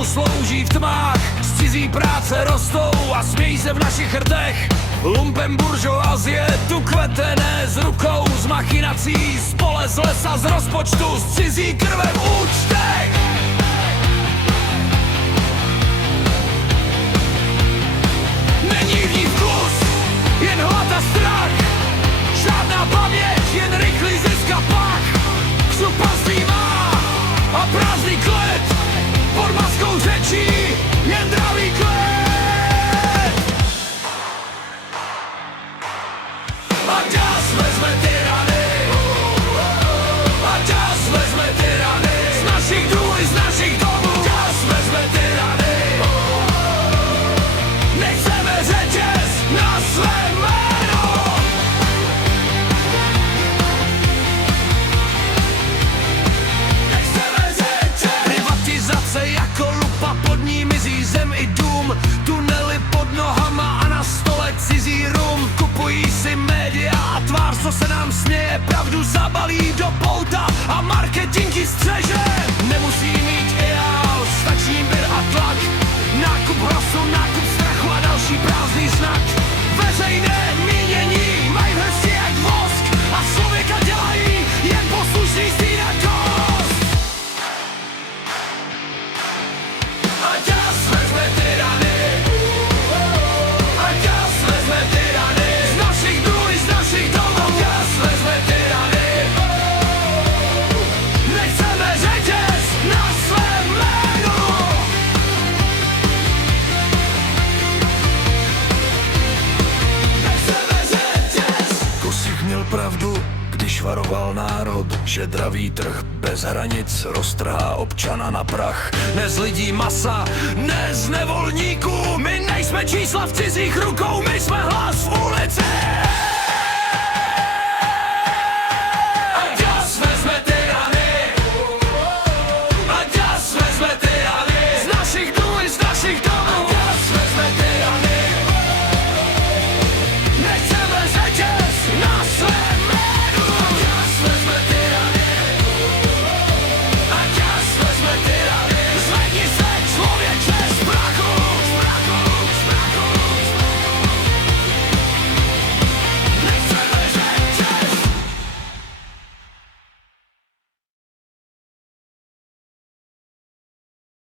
komu slouží v tmách. Z cizí práce rostou a smějí se v našich rdech. Lumpem buržoazie tu kvete ne z rukou, z machinací, z pole, z lesa, z rozpočtu, z cizí krve v účtech. Není v ní vkus, jen hlad a strach. Žádná paměť, jen rychlý zisk a pach. Křupanství má a prázdný klid, pod maskou řečí jen dravý klid. A čas vezme tyrany, a čas vezme tyrany, z našich důl i z našich domů. Čas vezme tyrany, nechceme řetěz na své jméno. Nechceme řetěz. Privatizace jako lupa, pod ní mizí zem i dům. Tunely pod nohama a na stole cizí rum. Kupují si média a tvář, co se nám směje, pravdu zabalí do pouta a marketingy střeže. Nemusí mít ideál, stačí mír a tlak. Nákup hlasu, nákup strachu a další prázdný znak. Veřejné mínění mají v hrsti jak vosk a člověka dělají jen poslušný stýna kost. A čas vezme tyrany, a čas vezme tyrany, z našich důl i z našich domů. A čas vezme tyrany, nechceme řetěz na svém jménu. Nechceme řetěz. Kosík měl pravdu, když varoval národ, že dravý trh bez hranic roztrhá občana na prach. Ne z lidí masa, ne z nevolníků, my nejsme čísla v cizích rukou, my jsme hlas v ulici.